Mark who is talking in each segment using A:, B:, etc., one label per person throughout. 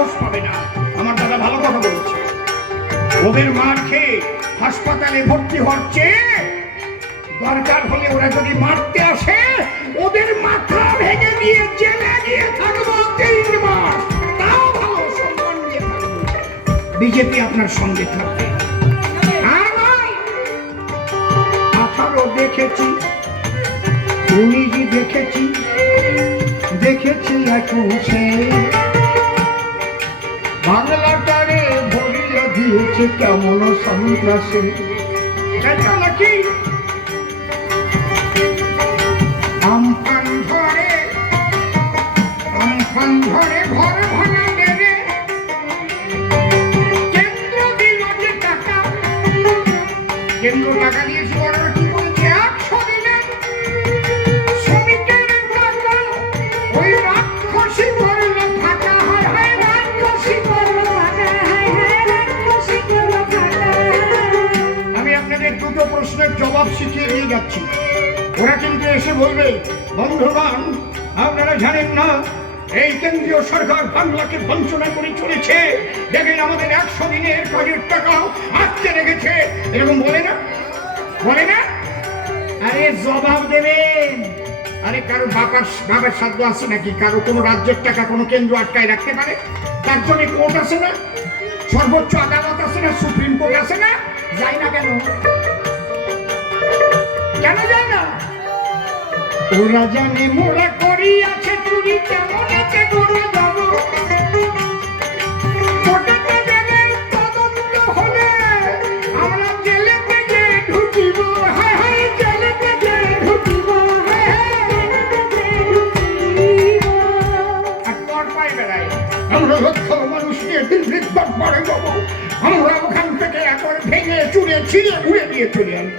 A: সাহস পাবে না। আমার দাদা ভালো কথা বলেছে। ওদের মার খেয়ে হাসপাতালে ভর্তি হচ্ছে দরকার হলে ওরা যদি মারতে আসে, ওদের মাথা ভেঙে দিয়ে জেলে গিয়ে থাকব তিন তাও ভালো সম্মান দিয়ে থাকব। বিজেপি আপনার সঙ্গে থাকবে। আঠারো দেখেছি, উনিশই দেখেছি দেখেছি একুশে। বাংলাটারে ভরিয়ে দিয়েছে কেমন সন্ত্রাসে? নাকি? আমফান কেন্দ্র টাকা। কেন্দ্র ওরা প্রশ্নের জবাব শিখিয়ে দিয়ে যাচ্ছি। ওরা কিন্তু এসে বলবে, বন্ধুগণ, আপনারা জানেন না, এই কেন্দ্রীয় সরকার বাংলাকে বঞ্চনা করে চলেছে। দেখেন আমাদের একশো দিনের কাজের টাকা আটকে রেখেছে। এরকম বলে না? বলে না? আরে জবাব দেবেন। আরে কারও বাবার বাবার সাধ্য আছে নাকি? কারও কোনো রাজ্যের টাকা কোনো কেন্দ্র আটকায় রাখতে পারে? তার জন্য কোর্ট আছে না? সর্বোচ্চ আদালত আছে না? সুপ্রিম কোর্ট আছে না? যাই না কেন? কেন যায় না? ওরা জানে মোরা করি আছে চুরি কেমন যাব হলে আমরা দিল্লির ওখান থেকে একবার ভেঙে চুরে ছিঁড়ে ঘুরে দিয়ে চলে আনব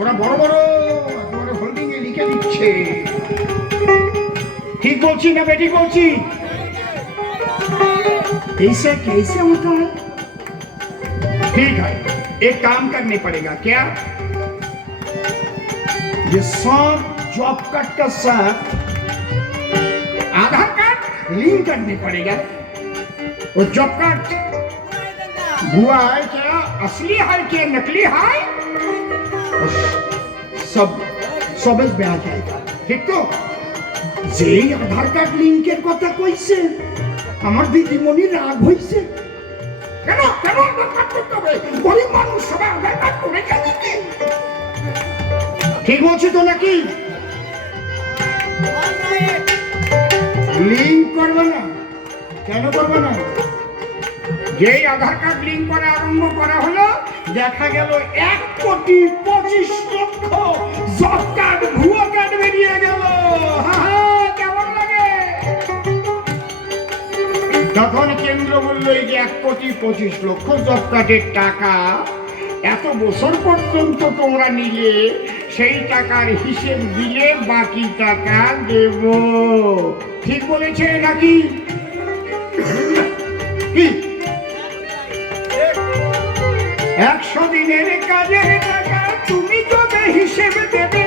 A: ওরা বড় বড় একেবারে হোল্ডিং এ লিখে দিচ্ছে ঠিক বলছি না বেটি বলছি कैसे कैसे होता है ठीक है एक काम करने पड़ेगा क्या ये सब जॉब कार्ड का साथ आधार कार्ड लिंक करने पड़ेगा वो जॉब कार्ड हुआ है क्या असली है क्या नकली है সব ঠিক তো? যেই আধার কার্ড লিঙ্কের কথা কইছে, আমার দিদিমণি রাগ হইছে। কেন? কেন গরিব মানুষ সবাই আধার কার্ড করে যাবে ঠিক তো নাকি? লিঙ্ক করবে না। কেন করবে না? যেই আধার কার্ড লিঙ্ক করা আরম্ভ করা দেখা গেল এক কোটি পঁচিশ লক্ষ। জব ভুয়ো বেরিয়ে গেল। কেমন লাগে? তখন কেন্দ্র বলল এই যে এক কোটি পঁচিশ লক্ষ জব টাকা, এত বছর পর্যন্ত তোমরা নিলে, সেই টাকার হিসেব দিলে বাকি টাকা দেব। ঠিক বলেছে নাকি? কি? একশো দিনের কাজের টাকা তুমি যবে হিসেব দেবে।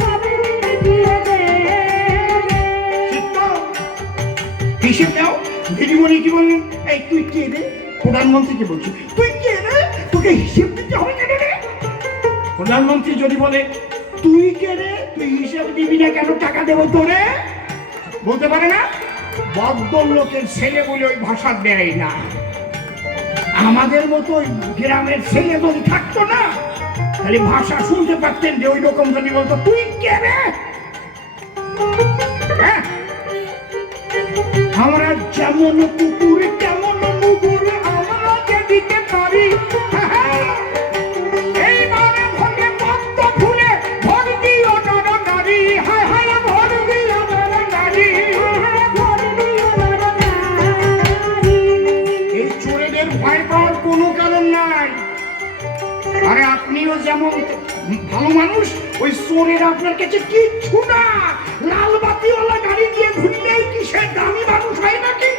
A: তবে তবে তবে? হিসেব দাও। দিদিমণি কি বললেন? এই তুই কে রে? প্রধানমন্ত্রীকে বলছি। তুই কে রে? তোকে হিসেব দিতে হবে কেন রে? প্রধানমন্ত্রী যদি বলে তুই কে রে? তুই হিসেব দিবি না কেন টাকা দেবো তোরে? বলতে পারে না? ভদ্রলোকের ছেলে বলে ওই ভাষা দেয় না। আমাদের মতো গ্রামের ছেলে যদি থাকতো না, তাহলে ভাষা শুনতে পারতেন যে ওই রকম যদি বলতো, তুই কে রে? হ্যাঁ? আমরা যেমন কুকুর আপনিও যেমন ভালো মানুষ, ওই চোরের আপনার কাছে কিচ্ছু না। লাল বাতিওয়ালা গাড়ি দিয়ে ঘুরলেই কি সে দামি মানুষ হয় নাকি?